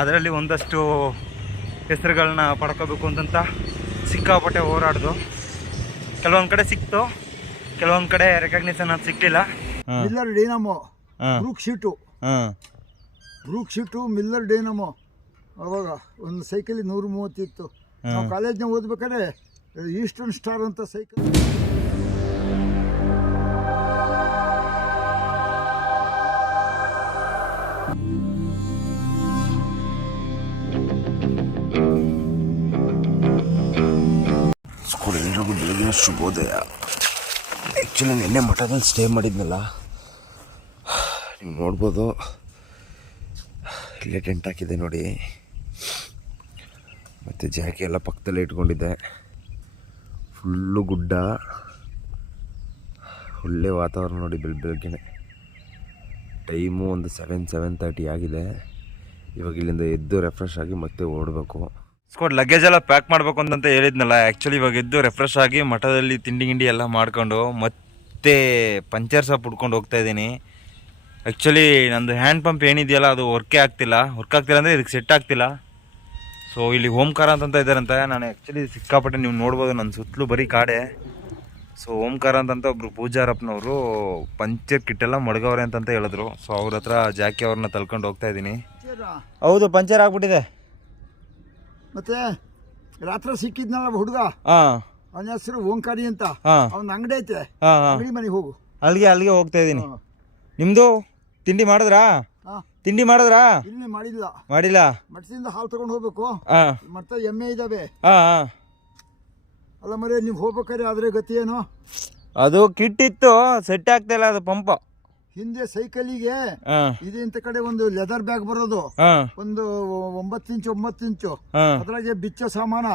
ಅದರಲ್ಲಿ ಒಂದಷ್ಟು ಹೆಸರುಗಳನ್ನ ಪಡ್ಕೋಬೇಕು ಅಂತಂತ ಸಿಕ್ಕಾಪಟ್ಟೆ ಹೋರಾಡ್ದು. ಕೆಲವೊಂದು ಕಡೆ ಸಿಕ್ತು ಕೆಲವೊಂದು ಕಡೆ ರೆಕಗ್ನಿಷನ್ ಅದು ಸಿಕ್ಕಲಿಲ್ಲ ಮಿಲ್ಲರ್ ಡೈನಮೋ ಬ್ರೂಕ್ ಶೀಟು. ಹಾಂ. Brooks seat Miller dynamo. ಅವಾಗ ಒಂದು ಸೈಕಲ್ ನೂರ ಮೂವತ್ತಿತ್ತು ನಾವು ಕಾಲೇಜ್ನಾಗ ಓದ್ಬೇಕಾದ್ರೆ ಈಸ್ಟರ್ನ್ ಸ್ಟಾರ್ ಅಂತ ಸ್ಕೂಲ್. ಶುಭೋದಯ ಆ್ಯಕ್ಚುಲಿ ನಿನ್ನೆ ಮಠದಲ್ಲಿ ಸ್ಟೇ ಮಾಡಿದ್ನಲ್ಲ. ನೀವು ನೋಡ್ಬೋದು. ಇಲ್ಲೇ ಟೆಂಟ್ ಹಾಕಿದೆ ನೋಡಿ. ಮತ್ತು ಜಾಕಿ ಎಲ್ಲ ಪಕ್ಕದಲ್ಲೇ ಇಟ್ಕೊಂಡಿದ್ದೆ. ಫುಲ್ಲು ಗುಡ್ಡ. ಒಳ್ಳೆ ವಾತಾವರಣ ನೋಡಿ ಬೆಳ, ಬೆಳಗ್ಗೆನೆ. ಟೈಮು ಒಂದು ಸೆವೆನ್ ಸೆವೆನ್ ತರ್ಟಿ ಆಗಿದೆ. ಇವಾಗ ಇಲ್ಲಿಂದ ಎದ್ದು ರೆಫ್ರೆಶ್ ಆಗಿ ಮತ್ತೆ ಹೊರಡಬೇಕು ಸ್ಕೋಟ್ ಲಗೇಜ್ ಎಲ್ಲ ಪ್ಯಾಕ್ ಮಾಡ್ಬೇಕು ಅಂತ ಹೇಳಿದ್ನಲ್ಲ ಆ್ಯಕ್ಚುಲಿ ಇವಾಗ ಎದ್ದು ರೆಫ್ರೆಶ್ ಆಗಿ ಮಠದಲ್ಲಿ ತಿಂಡಿ ಗಿಂಡಿ ಎಲ್ಲ ಮಾಡ್ಕೊಂಡು ಮತ್ತೆ ಪಂಚರ್ ಶಾಪ್ ಹುಡ್ಕೊಂಡು ಹೋಗ್ತಾ ಇದ್ದೀನಿ. ಆ್ಯಕ್ಚುಲಿ ನಂದು ಹ್ಯಾಂಡ್ ಪಂಪ್ ಏನಿದೆಯಲ್ಲ, ಅದು ವರ್ಕೇ ಆಗ್ತಿಲ್ಲ. ವರ್ಕ್ ಆಗ್ತಿಲ್ಲ ಅಂದರೆ ಇದಕ್ಕೆ ಸೆಟ್ ಆಗ್ತಿಲ್ಲ. ಸೊ ಇಲ್ಲಿ ಓಂಕಾರ ಅಂತಂತ ಇದ್ದಾರಂತೆ. ನಾನು ಆ್ಯಕ್ಚುಲಿ ಸಿಕ್ಕಾಪಟ್ಟೆ ನೀವು ನೋಡ್ಬೋದು, ನನ್ನ ಸುತ್ತಲೂ ಬರೀ ಕಾಡೆ. ಸೊ ಓಂಕಾರ ಅಂತಂತ ಒಬ್ಬರು ಪೂಜಾರಪ್ಪನವರು ಪಂಚರ್ ಕಿಟ್ಟೆಲ್ಲ ಮಡ್ಗವ್ರೆ ಅಂತಂತ ಹೇಳಿದ್ರು. ಸೊ ಅವ್ರ ಹತ್ರ ಜಾಕಿ ಅವ್ರನ್ನ ತಳ್ಕೊಂಡು ಹೋಗ್ತಾ ಇದ್ದೀನಿ. ಹೌದು ಪಂಚರ್ ಆಗ್ಬಿಟ್ಟಿದೆ. ಮತ್ತೆ ರಾತ್ರಿ ಸಿಕ್ಕಿದ್ನಲ್ಲ ಹುಡುಗ? ಹಾಂ ಅವನ ಹೆಸರು ಓಂಕಾರಿ ಅಂತ. ಹಾಂ ಅವನ ಅಂಗಡಿ ಐತೆ. ಹಾಂ ಹಾಂ ಅಂಗಡಿ ಮನೆಗೆ ಹೋಗು. ಅಲ್ಲಿಗೆ ಅಲ್ಲಿಗೆ ಹೋಗ್ತಾ ಇದ್ದೀನಿ. ಹಾ. ನಿಮ್ಮದು ತಿಂಡಿ ಮಾಡಿದ್ರಾ? ಹಾ. ತಿಂಡಿ ಮಾಡಿದ್ರಾ? ಇಲ್ಲಿ ಮಾಡಿಲ್ಲ. ಮಾಡಿಲ್ಲ. ಮಠದಿಂದ ಹಾಲು ತಗೊಂಡು ಹೋಗ್ಬೇಕು. ಹಾಂ ಮತ್ತೆ ಎಮ್ಮೆ ಇದಾವೆ. ಹಾಂ ಹಾಂ ಅಲ್ಲ ಮರೇ ನೀವು ಹೋಗ್ಬೇಕಾದ್ರೆ ಆದ್ರೆ ಗತಿ ಏನು? ಅದು ಕಿಟ್ಟಿತ್ತು ಸೆಟ್ ಆಗ್ತಾ ಇಲ್ಲ ಅದು ಪಂಪ. ಹಿಂದೆ ಸೈಕಲಿಗೆ ಇದೆ ಇಂಥ ಕಡೆ ಒಂದು ಲೆದರ್ ಬ್ಯಾಗ್ ಬರೋದು. ಒಂದು ಒಂಬತ್ತು ಇಂಚು ಒಂಬತ್ತು ಇಂಚು. ಅದ್ರಾಗೆ ಬಿಚ್ಚ ಸಾಮಾನ.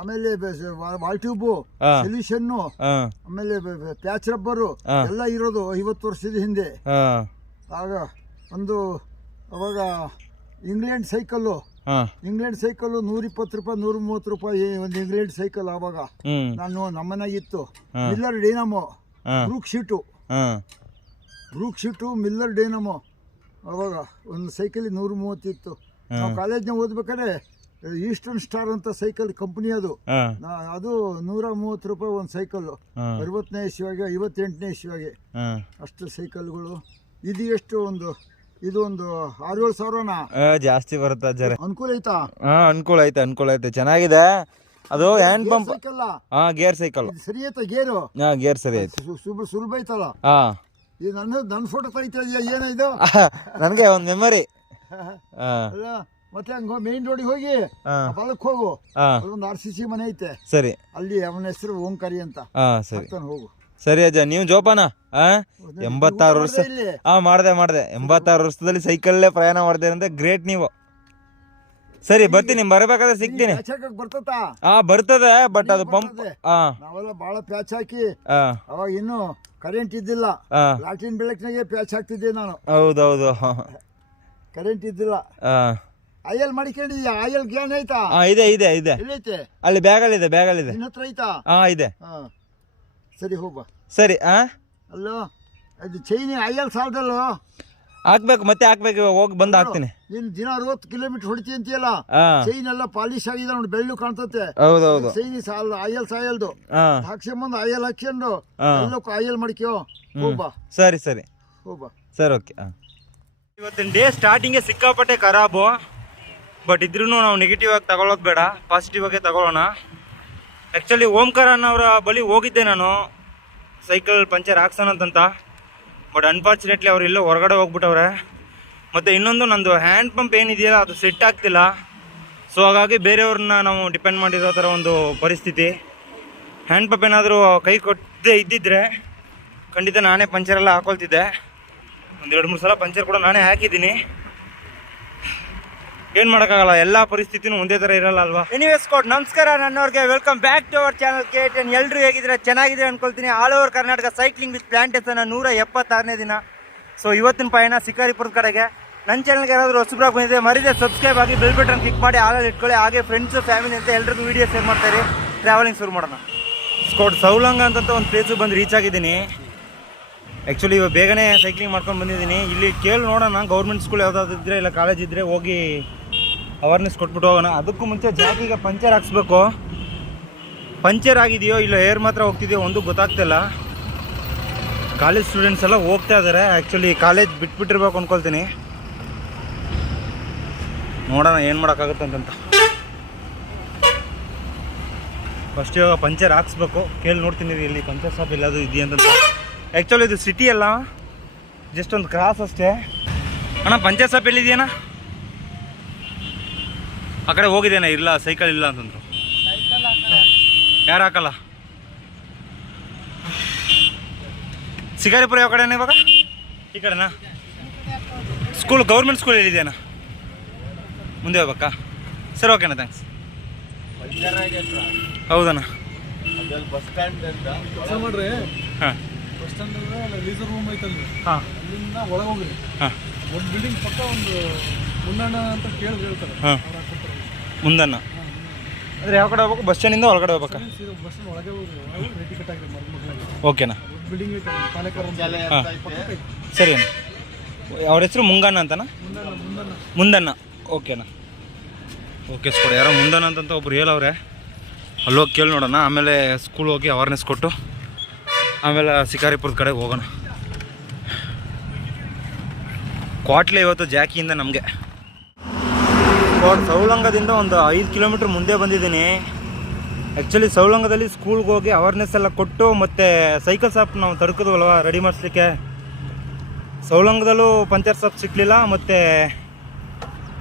ಆಮೇಲೆ ವಾಲ್ ಟ್ಯೂಬ್ ಸೊಲ್ಯೂಷನ್ ಆಮೇಲೆ ಪ್ಯಾಚ್ ರಬ್ಬರ್. ಎಲ್ಲ ಇರೋದು ಐವತ್ತು ವರ್ಷದ ಹಿಂದೆ. ಆಗ ಒಂದು ಅವಾಗ ಇಂಗ್ಲೆಂಡ್ ಸೈಕಲ್ಲು ಇಂಗ್ಲೆಂಡ್ ಸೈಕಲ್ ನೂರ ಇಪ್ಪತ್ತು ರೂಪಾಯಿ ನೂರ ಮೂವತ್ತು ರೂಪಾಯಿ ಒಂದು ಇಂಗ್ಲೆಂಡ್ ಸೈಕಲ್ ಆವಾಗ. ನಾನು ನಮ್ಮನಾಗಿತ್ತು. ಇಲ್ಲರ್ ಮಿಲ್ಲರ್ ಡಿನಮೋ ಬ್ರೂಕ್ ಶೀಟು ಹಾಂ ಬ್ರೂಕ್ ಶೀಟು ಮಿಲ್ಲರ್ ಡೈನಮೋ. ಅವಾಗ ಒಂದು ಸೈಕಲ್ ನೂರ ಮೂವತ್ತಿತ್ತು ನಾವು ಕಾಲೇಜ್ನ ಓದ್ಬೇಕಾದ್ರೆ ಈಸ್ಟರ್ನ್ ಸ್ಟಾರ್ ಅಂತ ಸೈಕಲ್ ಕಂಪ್ನಿ ಅದು. ಅದು ನೂರ ಮೂವತ್ತು ರೂಪಾಯಿ ಒಂದು ಸೈಕಲ್ ಅರವತ್ತನೇ ಇಸ್ವಿಯಾಗೆ ಐವತ್ತೆಂಟನೇ ಇಸ್ವಿಯಾಗೆ ಅಷ್ಟು ಸೈಕಲ್ಗಳು. ಇದು ಎಷ್ಟು ಒಂದು ಇದು ಒಂದು ಆರು ಏಳು ಸಾವಿರನ ಜಾಸ್ತಿ ಬರುತ್ತೆ ಜರ ಅನುಕೂಲ ಐತಾ? ಹಾ ಅನುಕೂಲ ಐತೆ ಅನುಕೂಲ ಐತೆ. ಚೆನ್ನಾಗಿದೆ. ಅದು ಹ್ಯಾಂಡ್ ಪಂಪ್. ಸೈಕಲ್ ಹಾ ಗೇರ್ ಸೈಕಲ್. ಸರಿ ಐತ ಗೇರು? ಹಾ ಗೇರ್ ಸರಿ ಐತೆ. ಸುಲಭ ಐತಲ್ಲ? ಹಾಂ. ಇದು ನನ್ನ ನನ್ನ ಫೋಟೋ ತೆಗಿತಾ ಇದೆಯಾ ಏನಿದು ನನಗೆ ಒಂದು ಮೆಮೊರಿ ಅಲ್ಲ ಮತ್ತೆ ಹಂಗ ಮೇನ್ ರೋಡಿಗೆ ಹೋಗಿ ಹಾಂ ಬಲಕ್ಕೆ ಹೋಗು. ಒಂದ್ ಆರ್ ಸಿ ಸಿ ಮನೆ ಐತೆ. ಸರಿ. ಅಲ್ಲಿ ಅವನ ಹೆಸರು ಓಂಕಾರಿ ಅಂತ. ಸರಿ. ಹೋಗು. ಸರಿ ಅಜ್ಜ ನೀವು ಜೋಪಾನ ಎಂಬತ್ತಾರು ವರ್ಷ ಹಾ ಮಾಡಿದೆ ಮಾಡ್ದೆ. ಎಂಬತ್ತಾರು ವರ್ಷದಲ್ಲಿ ಸೈಕಲ್ಲೇ ಪ್ರಯಾಣ ಮಾಡ್ದೆ ಅಂದ್ರೆ ಗ್ರೇಟ್ ನೀವು. ಸರಿ ಬರ್ತೀನಿ ಬರಬೇಕಾದ್ರೆ ಸಿಗ್ತೀನಿ. ಬರ್ತದಾ? ಹಾ ಬರ್ತದೆ ಬಟ್ ಅದು ಪಂಪ್. ಹಾ ನಾವೆಲ್ಲ ಬಾಳ ಪ್ಯಾಚ್ ಹಾಕಿ ಹಾ ಅವಾಗ ಇನ್ನು ಕರೆಂಟ್ ಇದ್ದಿಲ್ಲ. ಹಾ ಲಾಟಿನ್ ಬೆಳಕಿನಾಗೆ ಪ್ಯಾಚ್ ಹಾಕ್ತಿದ್ದೆ ನಾನು. ಹೌದೌದು. ಕರೆಂಟ್ ಇದ್ದಿಲ್ಲ. ಹಾ ಆಯಲ್ ಮಾಡಿಕೊಂಡಿದ್ಯಾ ಆಯಲ್ ಗ್ಯಾನ್ ಐತಾ? ಹಾ, ಇದೆ ಇದೆ ಇದೆ. ಎಲ್ಲೈತೆ ಅಲ್ಲಿ ಬ್ಯಾಗಲ್ಲಿದೆ ಬ್ಯಾಗಲ್ಲಿದೆ. ನಿನ್ನ ಹತ್ರ ಐತಾ? ಹಾ ಇದೆ. ಹಾ ಸರಿ ಹೋಗ್ಬಾ ಸರಿ ಹಾ ಅಲ್ಲೋ ಅದು ಚೈನಿ ಆಯಲ್ ಸಾಲದಲ್ಲೋ? ಹಾಕ್ಬೇಕು ಮತ್ತೆ ಹಾಕ್ಬೇಕು ಇವಾಗ ಹೋಗಿ ಬಂದು ಹಾಕ್ತೀನಿ. ನಿನ್ ದಿನ ಅರವತ್ತು ಕಿಲೋಮೀಟರ್ ಹೊಡಿತಿ ಅಂತೀಯಲ್ಲ? ಹಾ ಚೈನ್ ಎಲ್ಲ ಪಾಲಿಶ್ ಆಗಿದೆ ನೋಡಿ ಬೆಳ್ಳು ಕಾಣ್ತತೆ. ಹೌದೌದು ಚೈನಿ ಸಾಲ ಆಯಲ್ ಸಾಯಲ್ದು ಹಾ ಹಾಕ್ಸ್ಕೊಂಬಂದು ಆಯಲ್ ಹಾಕ್ಸ್ಕೊಂಡು ಹಾ. ಎಲ್ಲಕ್ಕೂ ಆಯಲ್ ಮಾಡ್ಕೋ. ಸರಿ ಸರಿ. ಸರಿ ಹೋಗ್ಬಾ ಸರ್ ಓಕೆ ಇವತ್ತಿನ ಡೇ ಸ್ಟಾರ್ಟಿಂಗೇ ಸಿಕ್ಕಾಪಟ್ಟೆ ಖರಾಬು. ಬಟ್ ಇದ್ರೂ ನಾವು ನೆಗೆಟಿವ್ ಆಗಿ ತಗೊಳ್ಳೋದು ಬೇಡ. ಪಾಸಿಟಿವ್ ಆಗಿ ತಗೊಳ್ಳೋಣ. ಆ್ಯಕ್ಚುಲಿ ಓಂಕಾರ ಅನ್ನೋರ ಬಳಿ ಹೋಗಿದ್ದೆ ನಾನು. ಸೈಕಲ್ ಪಂಚರ್ ಹಾಕ್ಸೋಣಂತಂತ. ಬಟ್ ಅನ್ಫಾರ್ಚುನೇಟ್ಲಿ ಅವ್ರು ಎಲ್ಲೋ ಹೊರಗಡೆ ಹೋಗ್ಬಿಟ್ಟವ್ರೆ. ಮತ್ತು ಇನ್ನೊಂದು ನಂದು ಹ್ಯಾಂಡ್ ಪಂಪ್ ಏನಿದೆಯಲ್ಲ, ಅದು ಸೆಟ್ ಆಗ್ತಿಲ್ಲ. ಸೊ ಹಾಗಾಗಿ ಬೇರೆಯವ್ರನ್ನ ನಾವು ಡಿಪೆಂಡ್ ಮಾಡಿರೋ ಥರ ಒಂದು ಪರಿಸ್ಥಿತಿ. ಹ್ಯಾಂಡ್ ಪಂಪ್ ಏನಾದರೂ ಕೈ ಕೊಟ್ಟದೇ ಇದ್ದಿದ್ರೆ ಖಂಡಿತ ನಾನೇ ಪಂಚರೆಲ್ಲ ಹಾಕೊಳ್ತಿದ್ದೆ. ಒಂದು ಎರಡು ಮೂರು ಸಲ ಪಂಚರ್ ಕೂಡ ನಾನೇ ಹಾಕಿದ್ದೀನಿ. ಏನು ಮಾಡೋಕ್ಕಾಗಲ್ಲ ಎಲ್ಲಾ ಪರಿಸ್ಥಿತಿನೂ ಒಂದೇ ತರ ಇರಲ್ಲ ಅಲ್ವಾ? ಎನಿವೇಸ್ ಕೋಟ್ ನಮಸ್ಕಾರ ನನ್ನವ್ರಿಗೆ welcome back to our channel K ten ಎಲ್ಲರೂ ಹೇಗಿದ್ರೆ ಚೆನ್ನಾಗಿದೆ ಅನ್ಕೊಳ್ತೀನಿ. All over Karnataka cycling with plantation ನೂರ ಎಪ್ಪತ್ತಾರನೇ ದಿನ. ಸೊ ಇವತ್ತಿನ ಪಯಣ ಸಿಕಾರಿಪುರದ ಕಡೆಗೆ. ನನ್ನ ಚಾನಲ್ಗೆ ಯಾರಾದರೂ ಹೊಸಬ್ರಾಗಿ ಬಂದಿದೆ ಮರಿದೆ ಸಬ್ಸ್ಕ್ರೈಬ್ ಆಗಿ ಬೆಲ್ ಬಟನ್ ಕ್ಲಿಕ್ ಮಾಡಿ ಆಲಲ್ಲಿ ಇಟ್ಕೊಳ್ಳಿ. ಹಾಗೆ ಫ್ರೆಂಡ್ಸು ಫ್ಯಾಮಿಲಿ ಅಂತ ಎಲ್ರಿಗೂ ವೀಡಿಯೋ ಶೇರ್ ಮಾಡ್ತಾರೆ ಟ್ರಾವೆಲಿಂಗ್ ಶುರು ಮಾಡೋಣ. ಸ್ಕೋಟ್ ಸೌಲಂಗ ಅಂತ ಒಂದು ಪ್ಲೇಸು ಬಂದು ರೀಚ್ ಆಗಿದ್ದೀನಿ. ಆ್ಯಕ್ಚುಲಿ ಇವಾಗ ಬೇಗನೆ ಸೈಕ್ಲಿಂಗ್ ಮಾಡ್ಕೊಂಡು ಬಂದಿದ್ದೀನಿ. ಇಲ್ಲಿ ಕೇಳಿ ನೋಡೋಣ ಗೌರ್ಮೆಂಟ್ ಸ್ಕೂಲ್ ಯಾವುದಾದ್ರು ಇದ್ದರೆ ಇಲ್ಲ ಕಾಲೇಜ್ ಇದ್ದರೆ ಹೋಗಿ ಅವೇರ್ನೆಸ್ ಕೊಟ್ಬಿಟ್ಟು ಹೋಗೋಣ. ಅದಕ್ಕೂ ಮುಂಚೆ ಜಾಕಿಗೆ ಪಂಚರ್ ಹಾಕ್ಸ್ಬೇಕು. ಪಂಚರ್ ಆಗಿದೆಯೋ ಇಲ್ಲ ಏರ್ ಮಾತ್ರ ಹೋಗ್ತಿದೆಯೋ ಒಂದು ಗೊತ್ತಾಗ್ತಿಲ್ಲ. ಕಾಲೇಜ್ ಸ್ಟೂಡೆಂಟ್ಸ್ ಎಲ್ಲ ಹೋಗ್ತಾ ಇದ್ದಾರೆ ಆ್ಯಕ್ಚುಲಿ ಕಾಲೇಜ್ ಬಿಟ್ಬಿಟ್ಟಿರ್ಬೇಕು ಅಂದ್ಕೊಳ್ತೀನಿ ನೋಡೋಣ ಏನು ಮಾಡೋಕ್ಕಾಗುತ್ತೆ ಅಂತಂತ. ಫಸ್ಟ್ ಇವಾಗ ಪಂಚರ್ ಹಾಕ್ಸ್ಬೇಕು. ಕೇಳಿ ನೋಡ್ತೀನಿ ಇಲ್ಲಿ ಪಂಚರ್ ಶಾಪ್ ಎಲ್ಲಾದರೂ ಇದೆಯಾ ಅಂತ ಆ್ಯಕ್ಚುಲಿ ಇದು ಸಿಟಿ ಅಲ್ಲ. ಜಸ್ಟ್ ಒಂದು ಕ್ರಾಸ್ ಅಷ್ಟೇ. ಅಣ್ಣ, ಪಂಚರ್ ಶಾಪ್ ಎಲ್ಲಿದೆಯಣ್ಣ? ಆ ಕಡೆ ಹೋಗಿದ್ದೇನೆ ಇಲ್ಲ ಸೈಕಲ್ ಇಲ್ಲ ಅಂತಂದ್ರು. ಯಾರು ಹಾಕಲ್ಲ? ಸಿಗಾರಿಪುರ ಯಾವ ಕಡೆನಾ ಇವಾಗ? ಈ ಕಡೆನಾ? ಸ್ಕೂಲ್ ಗೌರ್ಮೆಂಟ್ ಸ್ಕೂಲ್ ಎಲ್ಲಿದೆಯಣ್ಣ ಮುಂದೆ ಹೋಗ್ಬೇಕಾ? ಸರಿ ಓಕೆನಾ ಥ್ಯಾಂಕ್ಸ್ ಹೌದಣ್ಣ. ಹಾಂ. ಲೀಸರ್ ರೂಮ್ ಐತಲ್ರಿ ಹಾಂ. ಅಲ್ಲಿಂದ ಒಳಗೆ ಹೋಗ್ರಿ. ಹಾಂ. ಒಂದು ಬಿಲ್ಡಿಂಗ್ ಪಕ್ಕ ಒಂದು ಮುನ್ನಣ್ಣ ಅಂತ ಕೇಳಿ ಹೇಳ್ತಾರೆ. ಮುಂದನ್ನ. ಅಂದ್ರೆ ಯಾವ ಕಡೆ ಹೋಗ್ಬೇಕು? ಬಸ್ ಸ್ಟ್ಯಾಂಡಿಂದ ಒಳಗಡೆ ಹೋಗ್ಬೇಕಾ? ಬಸ್ ಒಳಗೆ ಓಕೆನಾ ಅಂತ. ಸರಿ ಅಣ್ಣ. ಅವ್ರ ಹೆಸರು ಮುಂಗಣ್ಣ ಅಂತನಾ? ಮುಂದನ್ನ. ಓಕೆನಾ ಓಕೆ ಸ್ಕೂಲ್ ಯಾರೋ ಮುಂದನ್ನ ಅಂತಂತ ಒಬ್ರು ಹೇಳವ್ರೆ. ಅಲ್ಲೋಗಿ ಕೇಳಿ ನೋಡೋಣ. ಆಮೇಲೆ ಸ್ಕೂಲ್ ಹೋಗಿ ಅವೇರ್ನೆಸ್ ಕೊಟ್ಟು ಆಮೇಲೆ ಶಿಕಾರಿಪುರದ ಕಡೆ ಹೋಗೋಣ. ಕ್ವಾಟ್ಲೆ ಇವತ್ತು ಜಾಕಿಯಿಂದ ನಮಗೆ. ಸೌಲಂಗದಿಂದ ಒಂದು ಐದು ಕಿಲೋಮೀಟ್ರ್ ಮುಂದೆ ಬಂದಿದ್ದೀನಿ. ಆ್ಯಕ್ಚುಲಿ ಸೌಲಂಗದಲ್ಲಿ ಸ್ಕೂಲ್ಗೆ ಹೋಗಿ ಅವೇರ್ನೆಸ್ ಎಲ್ಲ ಕೊಟ್ಟು ಮತ್ತು ಸೈಕಲ್ ಶಾಪ್ ನಾವು ತಡ್ಕೋದ್ವಲ್ವ ರೆಡಿ ಮಾಡಿಸ್ಲಿಕ್ಕೆ? ಸೌಲಂಗದಲ್ಲೂ ಪಂಚರ್ ಶಾಪ್ ಸಿಕ್ಕಲಿಲ್ಲ ಮತ್ತು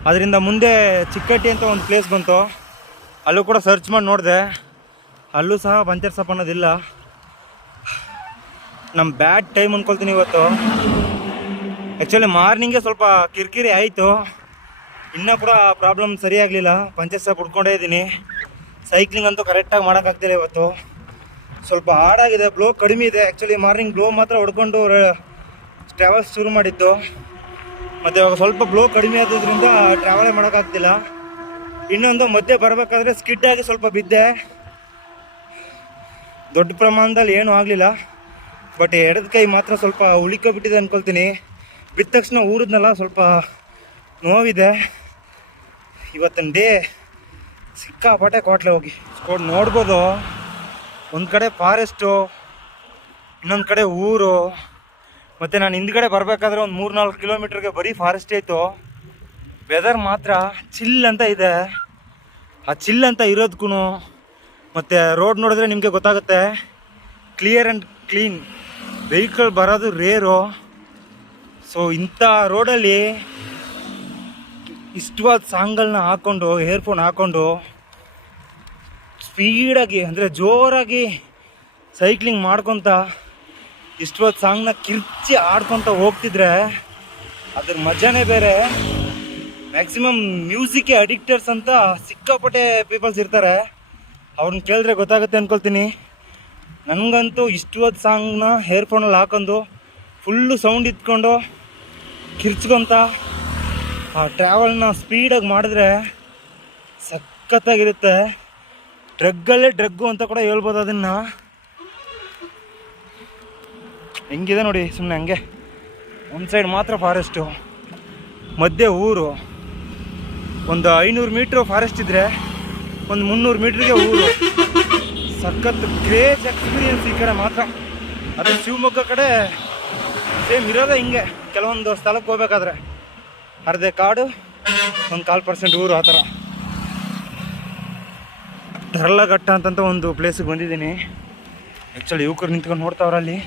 ಅದರಿಂದ ಮುಂದೆ ಚಿಕ್ಕಟ್ಟಿ ಅಂತ ಒಂದು ಪ್ಲೇಸ್ ಬಂತು. ಅಲ್ಲೂ ಕೂಡ ಸರ್ಚ್ ಮಾಡಿ ನೋಡಿದೆ. ಅಲ್ಲೂ ಸಹ ಪಂಚರ್ ಶಾಪ್ ಅನ್ನೋದಿಲ್ಲ. ನಮ್ಮ ಬ್ಯಾಡ್ ಟೈಮ್ ಅಂದ್ಕೊಳ್ತೀನಿ ಇವತ್ತು. ಆ್ಯಕ್ಚುಲಿ ಮಾರ್ನಿಂಗೇ ಸ್ವಲ್ಪ ಕಿರಿಕಿರಿ ಆಯಿತು. ಇನ್ನೂ ಕೂಡ ಪ್ರಾಬ್ಲಮ್ ಸರಿಯಾಗಲಿಲ್ಲ. ಪಂಚರ್ ಹುಡ್ಕೊಂಡೇ ಇದ್ದೀನಿ. ಸೈಕ್ಲಿಂಗ್ ಅಂತೂ ಕರೆಕ್ಟಾಗಿ ಮಾಡೋಕ್ಕಾಗ್ತಿಲ್ಲ ಇವತ್ತು. ಸ್ವಲ್ಪ ಹಾಡಾಗಿದೆ ಬ್ಲೋ ಕಡಿಮೆ ಇದೆ. ಆ್ಯಕ್ಚುಲಿ ಮಾರ್ನಿಂಗ್ ಬ್ಲೋ ಮಾತ್ರ ಹೊಡ್ಕೊಂಡು ಟ್ರಾವೆಲ್ಸ್ ಶುರು ಮಾಡಿದ್ದು. ಮತ್ತು ಇವಾಗ ಸ್ವಲ್ಪ ಬ್ಲೋ ಕಡಿಮೆ ಆದ್ರಿಂದ ಟ್ರಾವೆಲ್ ಮಾಡೋಕ್ಕಾಗ್ತಿಲ್ಲ. ಇನ್ನೊಂದು ಮಧ್ಯೆ ಬರಬೇಕಾದ್ರೆ ಸ್ಕಿಡ್ ಆಗಿ ಸ್ವಲ್ಪ ಬಿದ್ದೆ. ದೊಡ್ಡ ಪ್ರಮಾಣದಲ್ಲಿ ಏನೂ ಆಗಲಿಲ್ಲ. ಬಟ್ ಎಡದ ಕೈ ಮಾತ್ರ ಸ್ವಲ್ಪ ಉಳಿಕೊಬಿಟ್ಟಿದೆ ಅಂದ್ಕೊಳ್ತೀನಿ ಬಿದ್ದ ತಕ್ಷಣ ಊರಿದ್ನಲ್ಲ ಸ್ವಲ್ಪ ನೋವಿದೆ. ಇವತ್ತಿನ ಡೇ ಸಿಕ್ಕಾಪಟ್ಟೆ ಕೋಟ್ಲೆ ಹೋಗಿ. ಸ್ಕೋಡ್ ನೋಡ್ಬೋದು. ಒಂದು ಕಡೆ ಫಾರೆಸ್ಟು ಇನ್ನೊಂದು ಕಡೆ ಊರು. ಮತ್ತು ನಾನು ಹಿಂದ್ಗಡೆ ಬರಬೇಕಾದ್ರೆ ಒಂದು ಮೂರು ನಾಲ್ಕು ಕಿಲೋಮೀಟ್ರಿಗೆ ಬರೀ ಫಾರೆಸ್ಟ್ ಆಯಿತು ವೆದರ್ ಮಾತ್ರ ಚಿಲ್ ಅಂತ ಇದೆ. ಆ ಚಿಲ್ ಅಂತ ಇರೋದಕ್ಕೂ ಮತ್ತು ರೋಡ್ ನೋಡಿದ್ರೆ ನಿಮಗೆ ಗೊತ್ತಾಗುತ್ತೆ. ಕ್ಲಿಯರ್ ಆ್ಯಂಡ್ ಕ್ಲೀನ್ ವೆಹಿಕಲ್ ಬರೋದು ರೇರು ಸೊ ಇಂಥ ರೋಡಲ್ಲಿ ಇಷ್ಟವಾದ ಸಾಂಗ್ಗಳನ್ನ ಹಾಕ್ಕೊಂಡು ಏರ್ಫೋನ್ ಹಾಕ್ಕೊಂಡು ಸ್ಪೀಡಾಗಿ ಅಂದರೆ ಜೋರಾಗಿ ಸೈಕ್ಲಿಂಗ್ ಮಾಡ್ಕೊತ, ಇಷ್ಟವಾದ ಸಾಂಗ್ನ ಕಿರ್ಚಿ ಆಡ್ಕೊತ ಹೋಗ್ತಿದ್ರೆ, ಅದ್ರ ಮಜಾನೇ ಬೇರೆ. ಮ್ಯಾಕ್ಸಿಮಮ್ ಮ್ಯೂಸಿಕ್ಗೆ ಅಡಿಕ್ಟರ್ಸ್ ಅಂತ ಸಿಕ್ಕಾಪಟ್ಟೆ ಪೀಪಲ್ಸ್ ಇರ್ತಾರೆ. ಅವ್ರನ್ನ ಕೇಳಿದ್ರೆ ಗೊತ್ತಾಗುತ್ತೆ ಅಂದ್ಕೊಳ್ತೀನಿ ನನಗಂತೂ ಇಷ್ಟವಾದ ಸಾಂಗ್ನ ಹೇರ್ಫೋನಲ್ಲಿ ಹಾಕೊಂಡು ಫುಲ್ಲು ಸೌಂಡ್ ಇಟ್ಕೊಂಡು, ಕಿರ್ಚ್ಕೊಂತ ಆ ಟ್ರಾವೆಲ್ನ ಸ್ಪೀಡಾಗಿ ಮಾಡಿದ್ರೆ ಸಖತ್ತಾಗಿರುತ್ತೆ. ಡ್ರಗ್ಗಲ್ಲೇ ಡ್ರಗ್ಗು ಅಂತ ಕೂಡ ಹೇಳ್ಬೋದು ಅದನ್ನು. ಹೆಂಗಿದೆ ನೋಡಿ ಸುಮ್ಮನೆ ಹಂಗೆ. ಒಂದು ಸೈಡ್ ಮಾತ್ರ ಫಾರೆಸ್ಟು ಮಧ್ಯೆ ಊರು. ಒಂದು ಐನೂರು ಮೀಟ್ರ್ ಫಾರೆಸ್ಟ್ ಇದ್ದರೆ ಒಂದು ಮುನ್ನೂರು ಮೀಟ್ರಿಗೆ ಊರು. ಸಖತ್ ಗ್ರೇಟ್ ಎಕ್ಸ್ಪೀರಿಯನ್ಸ್ ಈ ಕಡೆ ಮಾತ್ರ. ಅದು ಶಿವಮೊಗ್ಗ ಕಡೆ ಸೇಮ್ ಇರೋದೇ ಹಿಂಗೆ. ಕೆಲವೊಂದು ಸ್ಥಳಕ್ಕೆ ಹೋಗ್ಬೇಕಾದ್ರೆ. ಅರ್ಧ ಕಾಡು, ಒಂದು ಕಾಲು ಪರ್ಸೆಂಟ್ ಊರು ಆ ಥರ. ಧರಳಘಟ್ಟ ಅಂತಂತ ಒಂದು ಪ್ಲೇಸಿಗೆ ಬಂದಿದ್ದೀನಿ. ಆ್ಯಕ್ಚುಲಿ ಯುವಕರು ನಿಂತ್ಕೊಂಡು ನೋಡ್ತಾವ್ರಲ್ಲಿ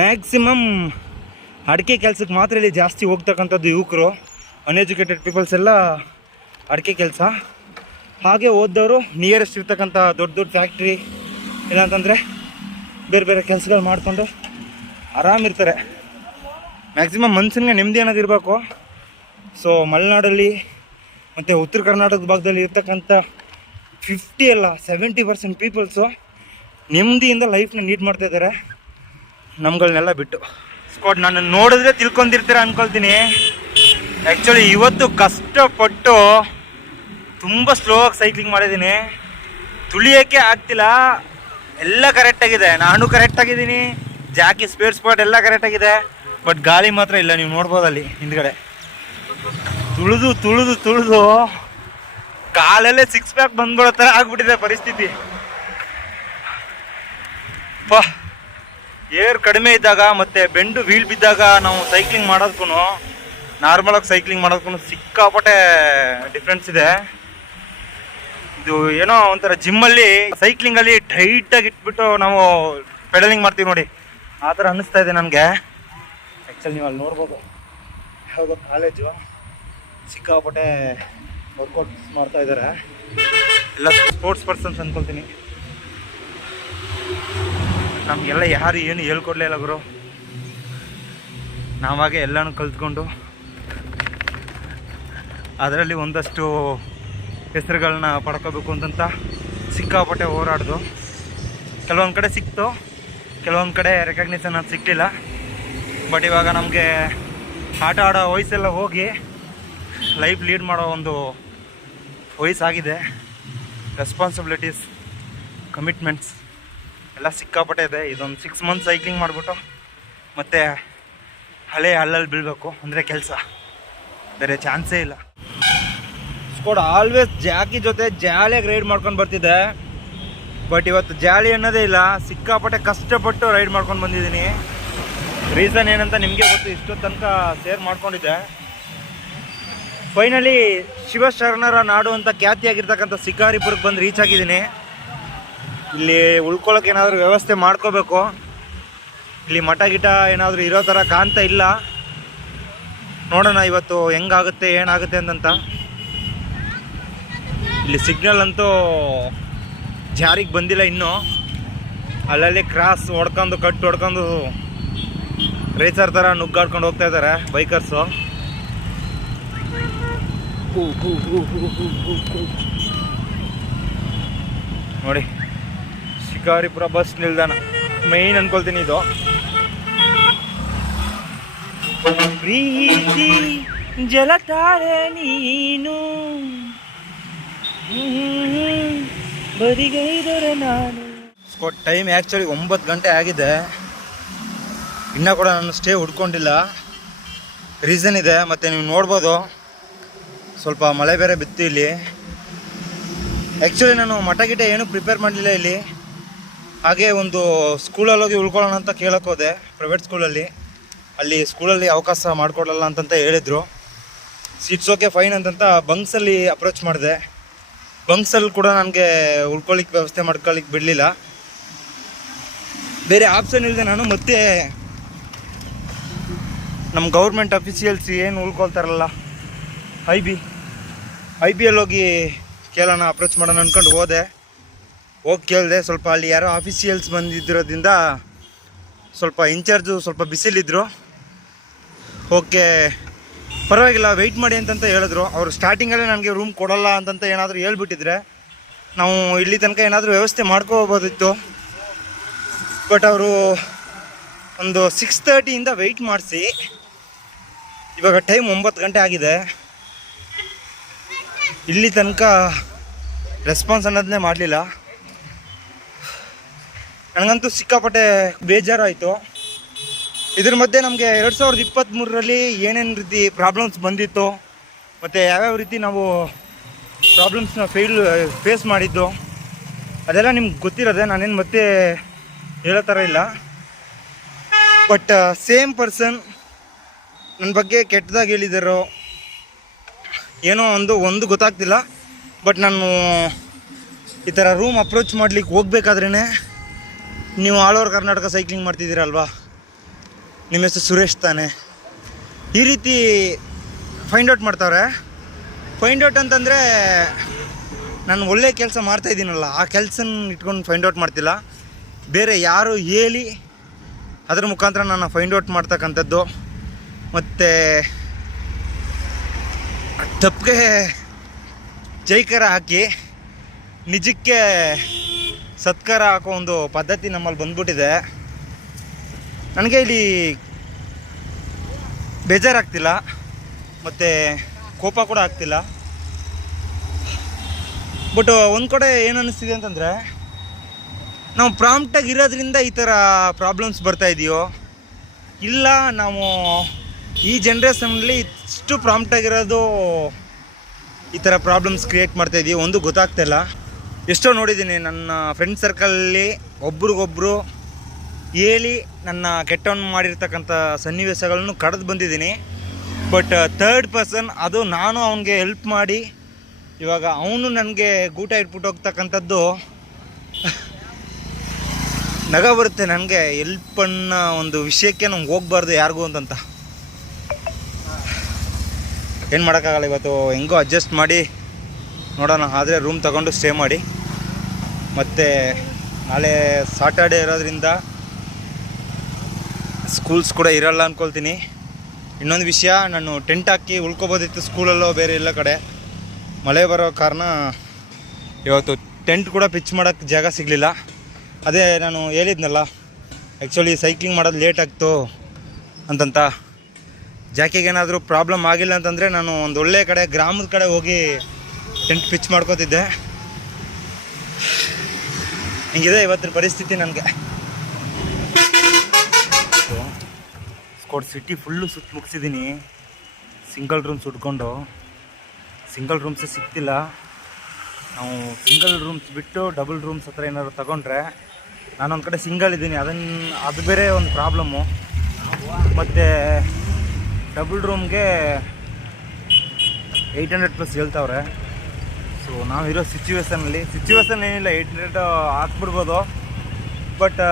ಮ್ಯಾಕ್ಸಿಮಮ್ ಅಡಿಕೆ ಕೆಲಸಕ್ಕೆ ಮಾತ್ರ ಇಲ್ಲಿ ಜಾಸ್ತಿ ಹೋಗ್ತಕ್ಕಂಥದ್ದು ಯುವಕರು. ಅನ್ಎಜುಕೇಟೆಡ್ ಪೀಪಲ್ಸ್ ಎಲ್ಲ ಅಡಿಕೆ ಕೆಲಸ. ಹಾಗೆ ಓದ್ದವರು ನಿಯರೆಸ್ಟ್ ಇರ್ತಕ್ಕಂಥ ದೊಡ್ಡ ದೊಡ್ಡ ಫ್ಯಾಕ್ಟ್ರಿ ಇಲ್ಲಾಂತಂದರೆ ಬೇರೆ ಬೇರೆ ಕೆಲಸಗಳು ಮಾಡಿಕೊಂಡು ಆರಾಮಿರ್ತಾರೆ ಮ್ಯಾಕ್ಸಿಮಮ್ ಮನ್ಸಿನ ನೆಮ್ಮದಿ ಅನ್ನೋದು ಇರಬೇಕು. ಸೊ ಮಲೆನಾಡಲ್ಲಿ ಮತ್ತು ಉತ್ತರ ಕರ್ನಾಟಕದ ಭಾಗದಲ್ಲಿ ಇರ್ತಕ್ಕಂಥ ಫಿಫ್ಟಿ ಅಲ್ಲ ಸೆವೆಂಟಿ ಪರ್ಸೆಂಟ್ ಪೀಪಲ್ಸು ನೆಮ್ಮದಿಯಿಂದ ಲೈಫ್ನ ನೀಟ್ ಮಾಡ್ತಾ ಇದ್ದಾರೆ ನಮ್ಗಳನ್ನೆಲ್ಲ ಬಿಟ್ಟು. ಸ್ಕಾಟ್ ನಾನು ನೋಡಿದ್ರೆ ತಿಳ್ಕೊಂಡಿರ್ತೀರ ಅಂದ್ಕೊಳ್ತೀನಿ ಆ್ಯಕ್ಚುಲಿ ಇವತ್ತು ಕಷ್ಟಪಟ್ಟು ತುಂಬ ಸ್ಲೋ ಆಗಿ ಸೈಕ್ಲಿಂಗ್ ಮಾಡಿದ್ದೀನಿ. ತುಳಿಯೋಕ್ಕೆ ಆಗ್ತಿಲ್ಲ. ಎಲ್ಲ ಕರೆಕ್ಟಾಗಿದೆ ನಾನು ಕರೆಕ್ಟಾಗಿದ್ದೀನಿ ಜಾಕಿ ಸ್ಪೇರ್ ಸ್ಪಾಟ್ ಎಲ್ಲ ಕರೆಕ್ಟಾಗಿದೆ ಬಟ್ ಗಾಳಿ ಮಾತ್ರ ಇಲ್ಲ, ನೀವು ನೋಡ್ಬೋದು ಅಲ್ಲಿ, ಹಿಂದ್ಗಡೆ. ತುಳಿದು ತುಳಿದು ತುಳಿದು ಕಾಲಲ್ಲೇ ಸಿಕ್ಸ್ ಪ್ಯಾಕ್ ಬಂದ್ಬಿಡೋ ಥರ ಆಗ್ಬಿಟ್ಟಿದೆ ಪರಿಸ್ಥಿತಿ. ಏರ್ ಕಡಿಮೆ ಇದ್ದಾಗ ಮತ್ತೆ ಬೆಂಡು ವೀಲ್ ಬಿದ್ದಾಗ ನಾವು ಸೈಕ್ಲಿಂಗ್ ಮಾಡೋದಕ್ಕೂ ನಾರ್ಮಲಾಗಿ ಸೈಕ್ಲಿಂಗ್ ಮಾಡೋದಕ್ಕೂ ಸಿಕ್ಕಾಪಟ್ಟೆ ಡಿಫ್ರೆನ್ಸ್ ಇದೆ. ಇದು ಏನೋ ಒಂಥರ ಜಿಮ್ಮಲ್ಲಿ ಸೈಕ್ಲಿಂಗಲ್ಲಿ ಟೈಟಾಗಿ ಇಟ್ಬಿಟ್ಟು ನಾವು ಪೆಡಲಿಂಗ್ ಮಾಡ್ತೀವಿ ನೋಡಿ. ಆ ಥರ ಅನ್ನಿಸ್ತಾ ಇದೆ ನನಗೆ. ಆ್ಯಕ್ಚುಲಿ ನೀವು ಅಲ್ಲಿ ನೋಡ್ಬೋದು. ಯಾವುದೋ ಕಾಲೇಜು ಸಿಕ್ಕಾಪಟ್ಟೆ ವರ್ಕೌಟ್ಸ್ ಮಾಡ್ತಾ ಇದ್ದಾರೆ ಎಲ್ಲ ಸ್ಪೋರ್ಟ್ಸ್ ಪರ್ಸನ್ಸ್ ಅಂದ್ಕೊಳ್ತೀನಿ ನಮಗೆಲ್ಲ ಯಾರು ಏನು ಹೇಳ್ಕೊಡ್ಲೇ ಇಲ್ಲ ಗುರು. ನಾವಾಗೆ ಎಲ್ಲನೂ ಕಲ್ತ್ಕೊಂಡು ಅದರಲ್ಲಿ ಒಂದಷ್ಟು ಹೆಸರುಗಳನ್ನ ಪಡ್ಕೋಬೇಕು ಅಂತಂತ ಸಿಕ್ಕಾಪಟ್ಟೆ ಹೋರಾಡ್ದು. ಕೆಲವೊಂದು ಕಡೆ ಸಿಕ್ತು, ಕೆಲವೊಂದು ಕಡೆ ರೆಕಗ್ನಿಷನ್ ಅದು ಸಿಕ್ಕಲಿಲ್ಲ ಬಟ್ ಇವಾಗ ನಮಗೆ ಆಟ ಆಡೋ ವಯಸ್ಸೆಲ್ಲ ಹೋಗಿ ಲೈಫ್ ಲೀಡ್ ಮಾಡೋ ಒಂದು ವಯಸ್ಸಾಗಿದೆ. ರೆಸ್ಪಾನ್ಸಿಬಿಲಿಟೀಸ್ ಕಮಿಟ್ಮೆಂಟ್ಸ್ ಎಲ್ಲ ಸಿಕ್ಕಾಪಟ್ಟೆ ಇದೆ. ಇದೊಂದು ಸಿಕ್ಸ್ ಮಂತ್ ಸೈಕ್ಲಿಂಗ್ ಮಾಡಿಬಿಟ್ಟು ಮತ್ತು ಹಳೆ ಹಳ್ಳಲ್ಲಿ ಬೀಳಬೇಕು. ಅಂದರೆ ಕೆಲಸ. ಬೇರೆ ಚಾನ್ಸೇ ಇಲ್ಲ. ಸ್ಕೋಡ್ ಆಲ್ವೇಸ್ ಜಾಕಿ ಜೊತೆ ಜಾಲಿಯಾಗಿ ರೈಡ್ ಮಾಡ್ಕೊಂಡು ಬರ್ತಿದ್ದೆ ಬಟ್ ಇವತ್ತು ಜಾಲಿ ಅನ್ನೋದೇ ಇಲ್ಲ. ಸಿಕ್ಕಾಪಟ್ಟೆ ಕಷ್ಟಪಟ್ಟು ರೈಡ್ ಮಾಡ್ಕೊಂಡು ಬಂದಿದ್ದೀನಿ. ರೀಸನ್ ಏನಂತ ನಿಮಗೆ ಗೊತ್ತು ಇಷ್ಟೊತ್ತು ತನಕ ಸೇರ್ ಮಾಡ್ಕೊಂಡಿದ್ದೆ. ಫೈನಲಿ ಶಿವಶರಣರ ನಾಡು ಅಂತ ಖ್ಯಾತಿಯಾಗಿರ್ತಕ್ಕಂಥ ಶಿಕಾರಿಪುರಕ್ಕೆ ಬಂದು ರೀಚ್ ಆಗಿದ್ದೀನಿ. ಇಲ್ಲಿ ಉಳ್ಕೊಳ್ಳೋಕೆ ಏನಾದರೂ ವ್ಯವಸ್ಥೆ ಮಾಡ್ಕೋಬೇಕು. ಇಲ್ಲಿ ಮಠ ಗಿಟ ಏನಾದರೂ ಇರೋ ಥರ ಕಾಣ್ತಾ ಇಲ್ಲ. ನೋಡೋಣ ಇವತ್ತು ಹೆಂಗಾಗುತ್ತೆ, ಏನಾಗುತ್ತೆ ಅಂತಂತ. ಇಲ್ಲಿ ಸಿಗ್ನಲ್ ಅಂತೂ ಜಾರಿಗೆ ಬಂದಿಲ್ಲ ಇನ್ನೂ. ಅಲ್ಲಲ್ಲಿ ಕ್ರಾಸ್ ಹೊಡ್ಕೊಂಡು, ಕಟ್ ಹೊಡ್ಕೊಂಡು ರೇಸರ್ ಥರ ನುಗ್ಗಾಡ್ಕೊಂಡು ಹೋಗ್ತಾ ಇದ್ದಾರೆ ಬೈಕರ್ಸು. ನೋಡಿ, ಶಿಕಾರಿಪುರ ಬಸ್ ನಿಲ್ದಾಣ. ಮೈನ್ ಅನ್ಕೊಳ್ತೀನಿ ಇದು. ಪ್ರೀತಿ ಜಲತಾರೆ ನೀನು. ಬರಿಗೈದರೆ ನಾನು. ಟೈಮ್ ಆ್ಯಕ್ಚುಲಿ ಒಂಬತ್ತು ಗಂಟೆ ಆಗಿದೆ. ಇನ್ನೂ ಕೂಡ ನಾನು ಸ್ಟೇ ಹುಡ್ಕೊಂಡಿಲ್ಲ. ರೀಸನ್ ಇದೆ, ಮತ್ತು ನೀವು ನೋಡ್ಬೋದು. ಸ್ವಲ್ಪ ಮಳೆ ಬೇರೆ ಬಿತ್ತು ಇಲ್ಲಿ. ಆ್ಯಕ್ಚುಲಿ ನಾನು ಮಠ ಗಿಟ ಏನೂ ಪ್ರಿಪೇರ್ ಮಾಡಲಿಲ್ಲ ಇಲ್ಲಿ. ಹಾಗೆ ಒಂದು ಸ್ಕೂಲಲ್ಲಿ ಹೋಗಿ ಉಳ್ಕೊಳ್ಳೋಣ ಅಂತ ಕೇಳಕ್ಕೆ ಹೋದೆ ಪ್ರೈವೇಟ್ ಸ್ಕೂಲಲ್ಲಿ ಅಲ್ಲಿ. ಸ್ಕೂಲಲ್ಲಿ ಅವಕಾಶ ಮಾಡಿಕೊಡಲ್ಲ ಅಂತಂತ ಹೇಳಿದರು. ಸೀಟ್ಸ್ ಓಕೆ ಫೈನ್ ಅಂತಂತ ಬಂಕ್ಸಲ್ಲಿ ಅಪ್ರೋಚ್ ಮಾಡಿದೆ. ಬಂಕ್ಸಲ್ಲಿ ಕೂಡ ನನಗೆ ಉಳ್ಕೊಳ್ಳಿಕ್ಕೆ ವ್ಯವಸ್ಥೆ ಮಾಡ್ಕೊಳ್ಳಿಕ್ಕೆ ಬಿಡಲಿಲ್ಲ. ಬೇರೆ ಆಪ್ಷನ್ ಇಲ್ಲದೆ ನಾನು ಮತ್ತೆ ನಮ್ಮ ಗೌರ್ಮೆಂಟ್ ಅಫಿಷಿಯಲ್ಸ್ ಏನು ಉಳ್ಕೊಳ್ತಾರಲ್ಲ? I B I B L ಹೋಗಿ ಕೇಳೋಣ ಅಪ್ರೋಚ್ ಮಾಡೋಣ ಅಂದ್ಕೊಂಡು ಹೋದೆ. ಹೋಗಿ ಕೇಳಿದೆ, ಸ್ವಲ್ಪ ಅಲ್ಲಿ ಯಾರೋ ಆಫೀಸಿಯಲ್ಸ್ ಬಂದಿದ್ದಿರೋದ್ರಿಂದ ಸ್ವಲ್ಪ ಇನ್ಚಾರ್ಜು ಸ್ವಲ್ಪ ಬಿಸಿಲಿದ್ದರು ಓಕೆ ಪರವಾಗಿಲ್ಲ ವೆಯ್ಟ್ ಮಾಡಿ ಅಂತಂತ ಹೇಳಿದ್ರು. ಅವರು ಸ್ಟಾರ್ಟಿಂಗಲ್ಲೇ ನನಗೆ ರೂಮ್ ಕೊಡಲ್ಲ ಅಂತಂತ ಏನಾದರೂ ಹೇಳ್ಬಿಟ್ಟಿದ್ರೆ, ನಾವು ಇಲ್ಲಿ ತನಕ ಏನಾದರೂ ವ್ಯವಸ್ಥೆ ಮಾಡ್ಕೋಬೋದಿತ್ತು. ಬಟ್ ಅವರು ಒಂದು ಸಿಕ್ಸ್ ತರ್ಟಿಯಿಂದ ವೆಯ್ಟ್ ಮಾಡಿಸಿ ಇವಾಗ ಟೈಮ್ ಒಂಬತ್ತು ಗಂಟೆ ಆಗಿದೆ. ಇಲ್ಲಿ ತನಕ ರೆಸ್ಪಾನ್ಸ್ ಅನ್ನೋದನ್ನೇ ಮಾಡಲಿಲ್ಲ. ನನಗಂತೂ ಸಿಕ್ಕಾಪಟ್ಟೆ ಬೇಜಾರಾಯಿತು. ಇದ್ರ ಮಧ್ಯೆ ನಮಗೆ ಎರಡು ಸಾವಿರದ ಇಪ್ಪತ್ತ್ಮೂರರಲ್ಲಿ ಏನೇನು ರೀತಿ ಪ್ರಾಬ್ಲಮ್ಸ್ ಬಂದಿತ್ತು, ಮತ್ತು ಯಾವ್ಯಾವ ರೀತಿ ನಾವು ಪ್ರಾಬ್ಲಮ್ಸ್ನ ಫೇಲ್ ಫೇಸ್ ಮಾಡಿದ್ದು, ಅದೆಲ್ಲ ನಿಮ್ಗೆ ಗೊತ್ತಿರೋದೆ, ನಾನೇನು ಮತ್ತೆ ಹೇಳೋ ಥರ ಇಲ್ಲ. ಬಟ್ ಸೇಮ್ ಪರ್ಸನ್ ನನ್ನ ಬಗ್ಗೆ ಕೆಟ್ಟದಾಗಿ ಹೇಳಿದರು ಏನೋ ಒಂದು ಒಂದು ಗೊತ್ತಾಗ್ತಿಲ್ಲ. ಬಟ್ ನಾನು ಈ ಥರ ರೂಮ್ ಅಪ್ರೋಚ್ ಮಾಡ್ಲಿಕ್ಕೆ ಹೋಗ್ಬೇಕಾದ್ರೇ ನೀವು ಆಲ್ ಓವರ್ ಕರ್ನಾಟಕ ಸೈಕ್ಲಿಂಗ್ ಮಾಡ್ತಿದ್ದೀರಲ್ವಾ? ನಿಮ್ಮ ಹೆಸರು ಸುರೇಶ್ ತಾನೆ. ಈ ರೀತಿ ಫೈಂಡ್ ಔಟ್ ಮಾಡ್ತಾವ್ರೆ. ಫೈಂಡ್ ಔಟ್ ಅಂತಂದರೆ ನಾನು ಒಳ್ಳೆ ಕೆಲಸ ಮಾಡ್ತಾಯಿದ್ದೀನಲ್ಲ ಆ ಕೆಲಸನ ಇಟ್ಕೊಂಡು ಫೈಂಡ್ ಔಟ್ ಮಾಡ್ತಿಲ್ಲ. ಬೇರೆ ಯಾರು ಹೇಳಿ ಅದ್ರ ಮುಖಾಂತರ ನಾನು ಫೈಂಡ್ ಔಟ್ ಮಾಡ್ತಕ್ಕಂಥದ್ದು. ಮತ್ತು ತಪ್ಪಿಗೆ ಜೈಕರ ಹಾಕಿ ನಿಜಕ್ಕೆ ಸತ್ಕಾರ ಹಾಕೋ ಒಂದು ಪದ್ಧತಿ ನಮ್ಮಲ್ಲಿ ಬಂದ್ಬಿಟ್ಟಿದೆ. ನನಗೆ ಇಲ್ಲಿ ಬೇಜಾರಾಗ್ತಿಲ್ಲ. ಮತ್ತು ಕೋಪ ಕೂಡ ಆಗ್ತಿಲ್ಲ. ಬಟ್ ಒಂದು ಕಡೆ ಏನು ಅನ್ನಿಸ್ತಿದೆ ಅಂತಂದರೆ, ನಾವು ಪ್ರಾಂಪ್ಟಾಗಿ ಇರೋದ್ರಿಂದ ಈ ಥರ ಪ್ರಾಬ್ಲಮ್ಸ್ ಬರ್ತಾ ಇದೆಯೋ, ಇಲ್ಲ ನಾವು ಈ ಜನ್ರೇಷನಲ್ಲಿ ಇಷ್ಟು ಪ್ರಾಂಪ್ಟ್ ಆಗಿರೋದು ಈ ಥರ ಪ್ರಾಬ್ಲಮ್ಸ್ ಕ್ರಿಯೇಟ್ ಮಾಡ್ತಾ ಇದೀವಿ. ಒಂದು ಗೊತ್ತಾಗ್ತಿಲ್ಲ ಎಷ್ಟೋ ನೋಡಿದ್ದೀನಿ. ನನ್ನ ಫ್ರೆಂಡ್ ಸರ್ಕಲಲ್ಲಿ ಒಬ್ರಿಗೊಬ್ರು ಹೇಳಿ ನನ್ನ ಕೆಟ್ಟವನು ಮಾಡಿರ್ತಕ್ಕಂಥ ಸನ್ನಿವೇಶಗಳನ್ನು ಕಡ್ದು ಬಂದಿದ್ದೀನಿ. ಬಟ್ ಥರ್ಡ್ ಪರ್ಸನ್ ಅದು ನಾನು ಅವನಿಗೆ ಹೆಲ್ಪ್ ಮಾಡಿ ಇವಾಗ ಅವನು ನನಗೆ ಗೂಟ ಇಟ್ಬಿಟ್ಟು ಹೋಗ್ತಕ್ಕಂಥದ್ದು ನಗ ಬರುತ್ತೆ. ನನಗೆ ಹೆಲ್ಪ್ ಅನ್ನೋ ಒಂದು ವಿಷಯಕ್ಕೆ ನಂಗೆ ಹೋಗ್ಬಾರ್ದು ಯಾರಿಗೂ ಅಂತಂತ. ಏನು ಮಾಡೋಕ್ಕಾಗಲ್ಲ ಇವತ್ತು? ಹೆಂಗೋ ಅಡ್ಜಸ್ಟ್ ಮಾಡಿ ನೋಡೋಣ. ಆದರೆ ರೂಮ್ ತಗೊಂಡು ಸ್ಟೇ ಮಾಡಿ. ಮತ್ತು ನಾಳೆ ಸಾಟರ್ಡೇ ಇರೋದ್ರಿಂದ ಸ್ಕೂಲ್ಸ್ ಕೂಡ ಇರಲ್ಲ ಅಂದ್ಕೊಳ್ತೀನಿ ಇನ್ನೊಂದು ವಿಷಯ, ನಾನು ಟೆಂಟ್ ಹಾಕಿ ಉಳ್ಕೊಬೋದಿತ್ತು ಸ್ಕೂಲಲ್ಲೋ ಬೇರೆ ಎಲ್ಲ ಕಡೆ. ಮಳೆ ಬರೋ ಕಾರಣ ಇವತ್ತು ಟೆಂಟ್ ಕೂಡ ಪಿಚ್ ಮಾಡೋಕ್ಕೆ ಜಾಗ ಸಿಗಲಿಲ್ಲ. ಅದೇ ನಾನು ಹೇಳಿದ್ನಲ್ಲ ಆ್ಯಕ್ಚುಲಿ ಸೈಕ್ಲಿಂಗ್ ಮಾಡೋದು ಲೇಟ್ ಆಗ್ತು ಅಂತಂತ. ಜಾಕಿಗೆ ಏನಾದರೂ ಪ್ರಾಬ್ಲಮ್ ಆಗಿಲ್ಲ ಅಂತಂದರೆ ನಾನು ಒಂದು ಒಳ್ಳೆ ಕಡೆ, ಗ್ರಾಮದ ಕಡೆ ಹೋಗಿ ಟೆಂಟ್ ಪಿಚ್ ಮಾಡ್ಕೋತಿದ್ದೆ. ಹಿಂಗಿದೆ ಇವತ್ತಿನ ಪರಿಸ್ಥಿತಿ ನನಗೆ. ಸ್ಕೋಟ್ ಸಿಟಿ ಫುಲ್ಲು ಸುತ್ತ ಮುಗಿಸಿದ್ದೀನಿ ಸಿಂಗಲ್ ರೂಮ್ಸ್ ಉಟ್ಕೊಂಡು ಸಿಂಗಲ್ ರೂಮ್ಸೇ ಸಿಗ್ತಿಲ್ಲ. ನಾವು ಸಿಂಗಲ್ ರೂಮ್ಸ್ ಬಿಟ್ಟು ಡಬಲ್ ರೂಮ್ಸ್ ಹತ್ರ ಏನಾದ್ರು ತಗೊಂಡ್ರೆ ನಾನೊಂದು ಕಡೆ ಸಿಂಗಲ್ ಇದ್ದೀನಿ. ಅದನ್ನು ಅದು ಬೇರೆ ಒಂದು ಪ್ರಾಬ್ಲಮ್ಮು ಮತ್ತು ಡಬಲ್ ರೂಮ್ಗೆ ಏಯ್ಟ್ ಹಂಡ್ರೆಡ್ ಪ್ಲಸ್ ಹೇಳ್ತಾವ್ರೆ. ಸೊ ನಾವಿರೋ ಸಿಚುವೇಶನಲ್ಲಿ ಸಿಚುವೇಶನ್ ಏನಿಲ್ಲ, ಏಯ್ಟ್ ಹಂಡ್ರೆಡ್ ಹಾಕ್ಬಿಡ್ಬೋದು. ಬಟ್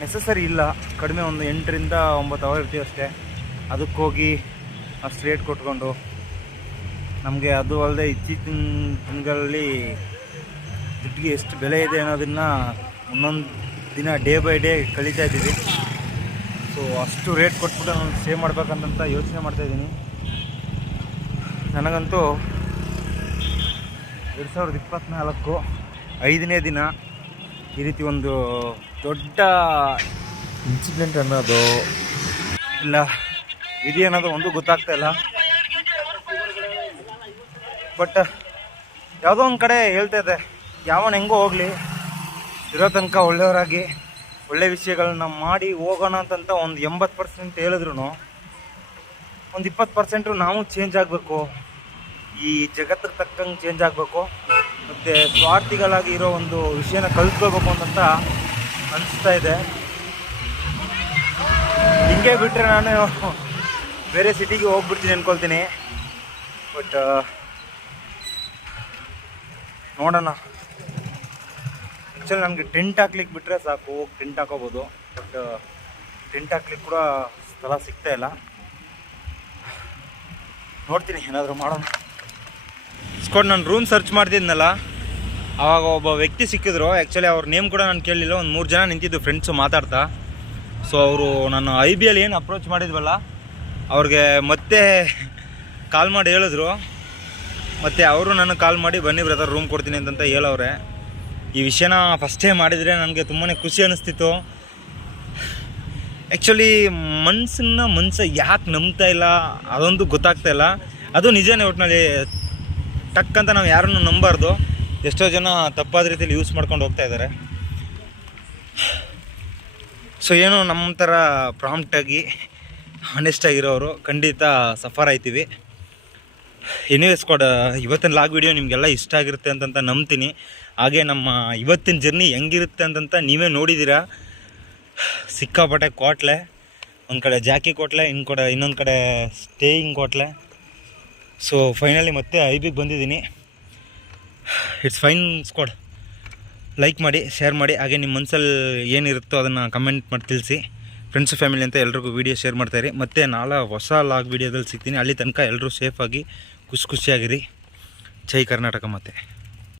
ನೆಸಸರಿ ಇಲ್ಲ. ಕಡಿಮೆ ಒಂದು ಎಂಟರಿಂದ ಒಂಬತ್ತು ಅವರ್ ಇರ್ತೀವಿ ಅಷ್ಟೇ. ಅದಕ್ಕೆ ಹೋಗಿ ಅಷ್ಟು ರೇಟ್ ಕೊಟ್ಕೊಂಡು, ನಮಗೆ ಅದು ಅಲ್ಲದೆ ಇತ್ತೀಚಿನ ದಿನಗಳಲ್ಲಿ ದುಡ್ಡಿಗೆ ಎಷ್ಟು ಬೆಲೆ ಇದೆ ಅನ್ನೋದನ್ನು ಒಂದೊಂದು ದಿನ ಡೇ ಬೈ ಡೇ ಕಳೀತಾ ಇದ್ದೀವಿ. ಸೊ, ಅಷ್ಟು ರೇಟ್ ಕೊಟ್ಬಿಟ್ಟು ನಾನು ಸೇವ್ ಮಾಡ್ಬೇಕಂತ ಯೋಚನೆ ಮಾಡ್ತಾಯಿದ್ದೀನಿ ನನಗಂತೂ ಎರಡು ಸಾವಿರದ ಇಪ್ಪತ್ತ್ನಾಲ್ಕು ಐದನೇ ದಿನ ಈ ರೀತಿ ಒಂದು ದೊಡ್ಡ ಇನ್ಸಿಡೆಂಟ್ ಅನ್ನೋದು ಇಲ್ಲ. ಇದು ಅನ್ನೋದು ಒಂದು ಗೊತ್ತಾಗ್ತಾ ಇಲ್ಲ. ಬಟ್ ಯಾವುದೋ ಒಂದು ಕಡೆ ಹೇಳ್ತಾ ಇದೆ ಯಾವನ ಹೆಂಗೋ ಹೋಗಲಿ. ಇರೋ ತನಕ ಒಳ್ಳೆಯವರಾಗಿ. ಒಳ್ಳೆ ವಿಷಯಗಳನ್ನ ಮಾಡಿ ಹೋಗೋಣ ಅಂತಂತ ಒಂದು ಎಂಬತ್ತು ಪರ್ಸೆಂಟ್ ಹೇಳಿದ್ರು ಒಂದು ಇಪ್ಪತ್ತು ಪರ್ಸೆಂಟು ನಾವು ಚೇಂಜ್ ಆಗಬೇಕು. ಈ ಜಗತ್ತಿಗೆ ತಕ್ಕಂಗೆ ಚೇಂಜ್ ಆಗಬೇಕು. ಮತ್ತು ಸ್ವಾರ್ಥಿಗಳಾಗಿ ಇರೋ ಒಂದು ವಿಷಯನ ಕಲ್ತ್ಕೋಬೇಕು ಅಂತಂತ ಅನಿಸ್ತಾ ಇದೆ. ಹಿಂಗೆ ಬಿಟ್ಟರೆ ನಾನು ಬೇರೆ ಸಿಟಿಗೆ ಹೋಗ್ಬಿಡ್ತೀನಿ ಅಂದ್ಕೊಳ್ತೀನಿ ಬಟ್ ನೋಡೋಣ. ಆ್ಯಕ್ಚುಲಿ ನನಗೆ ಟೆಂಟ್ ಹಾಕ್ಲಿಕ್ಕೆ ಬಿಟ್ಟರೆ ಸಾಕು, ಹೋಗಿ ಟೆಂಟ್ ಹಾಕೋಬೋದು. ಬಟ್ ಟೆಂಟ್ ಹಾಕ್ಲಿಕ್ಕೆ ಕೂಡ ಸ್ಥಳ ಸಿಗ್ತಾ ಇಲ್ಲ. ನೋಡ್ತೀನಿ, ಏನಾದರೂ ಮಾಡೋಣ. ಇಸ್ಕೊಂಡು ನಾನು ರೂಮ್ ಸರ್ಚ್ ಮಾಡ್ತಿದ್ನಲ್ಲ ಆವಾಗ ಒಬ್ಬ ವ್ಯಕ್ತಿ ಸಿಕ್ಕಿದ್ರು. ಆ್ಯಕ್ಚುಲಿ ಅವ್ರ ನೇಮ್ ಕೂಡ ನಾನು ಕೇಳಲಿಲ್ಲ, ಒಂದು ಮೂರು ಜನ ನಿಂತಿದ್ದು ಫ್ರೆಂಡ್ಸು ಮಾತಾಡ್ತಾ. ಸೊ ಅವರು ನಾನು ಐ ಬಿ ಎಲ್ ಏನು ಅಪ್ರೋಚ್ ಮಾಡಿದ್ವಲ್ಲ, ಅವ್ರಿಗೆ ಮತ್ತೆ ಕಾಲ್ ಮಾಡಿ ಹೇಳಿದ್ರು. ಮತ್ತು ಅವರು ನನಗೆ ಕಾಲ್ ಮಾಡಿ, ಬನ್ನಿ ಬ್ರದರ್ ರೂಮ್ ಕೊಡ್ತೀನಿ ಅಂತಂತ ಹೇಳವ್ರೆ. ಈ ವಿಷಯನ ಫಸ್ಟೇ ಮಾಡಿದರೆ ನನಗೆ ತುಂಬಾ ಖುಷಿ ಅನಿಸ್ತಿತ್ತು. ಆ್ಯಕ್ಚುಲಿ ಮನ್ಸನ್ನ ಮನ್ಸ ಯಾಕೆ ನಂಬ್ತಾ ಇಲ್ಲ ಅದೊಂದು ಗೊತ್ತಾಗ್ತಾ ಇಲ್ಲ. ಅದು ನಿಜನೇ ಒಟ್ಟಿನಲ್ಲಿ ಟಕ್ ಅಂತ ನಾವು ಯಾರನ್ನು ನಂಬಾರ್ದು. ಎಷ್ಟೋ ಜನ ತಪ್ಪಾದ ರೀತಿಯಲ್ಲಿ ಯೂಸ್ ಮಾಡ್ಕೊಂಡು ಹೋಗ್ತಾ ಇದ್ದಾರೆ ಸೊ ಏನೋ ನಮ್ಮ ಥರ ಪ್ರಾಂಪ್ಟಾಗಿ ಆನೆಸ್ಟಾಗಿರೋರು ಖಂಡಿತ ಸಫರ್ ಆಯ್ತೀವಿ. ಎನಿವೇಸ್ ಕೂಡ ಇವತ್ತಿನ ಲಾಗ್ ವಿಡಿಯೋ ನಿಮಗೆಲ್ಲ ಇಷ್ಟ ಆಗಿರುತ್ತೆ ಅಂತಂತ ನಂಬ್ತೀನಿ. ಹಾಗೆ ನಮ್ಮ ಇವತ್ತಿನ ಜರ್ನಿ ಹೆಂಗಿರುತ್ತೆ ಅಂತಂತ ನೀವೇ ನೋಡಿದ್ದೀರಾ ಸಿಕ್ಕಾಪಟ್ಟೆ ಕೋಟ್ಲೆ, ಒಂದು ಕಡೆ ಜಾಕಿ ಕೋಟ್ಲೆ ಇನ್ನು ಕಡೆ, ಇನ್ನೊಂದು ಕಡೆ ಸ್ಟೇಯಿಂಗ್ ಕೋಟ್ಲೆ. ಸೊ ಫೈನಲಿ ಮತ್ತೆ ಐ ಬಿಗೆ ಬಂದಿದ್ದೀನಿ. ಇಟ್ಸ್ ಫೈನ್ ಸ್ಕ್ವಾಡ್ ಲೈಕ್ ಮಾಡಿ ಶೇರ್ ಮಾಡಿ, ಹಾಗೆ ನಿಮ್ಮ ಮನಸ್ಸಲ್ಲಿ ಏನಿರುತ್ತೋ ಅದನ್ನು ಕಮೆಂಟ್ ಮಾಡಿ ತಿಳಿಸಿ. ಫ್ರೆಂಡ್ಸು ಫ್ಯಾಮಿಲಿ ಅಂತ ಎಲ್ರಿಗೂ ವೀಡಿಯೋ ಶೇರ್ ಮಾಡ್ತಾಯಿರಿ ಮತ್ತು ನಾಳೆ ಹೊಸ ಲಾಗ್ ವೀಡಿಯೋದಲ್ಲಿ ಸಿಗ್ತೀನಿ. ಅಲ್ಲಿ ತನಕ ಎಲ್ಲರೂ ಸೇಫಾಗಿ ಖುಷಿ ಖುಷಿಯಾಗಿರಿ. ಜೈ ಕರ್ನಾಟಕ ಮತ್ತೆ.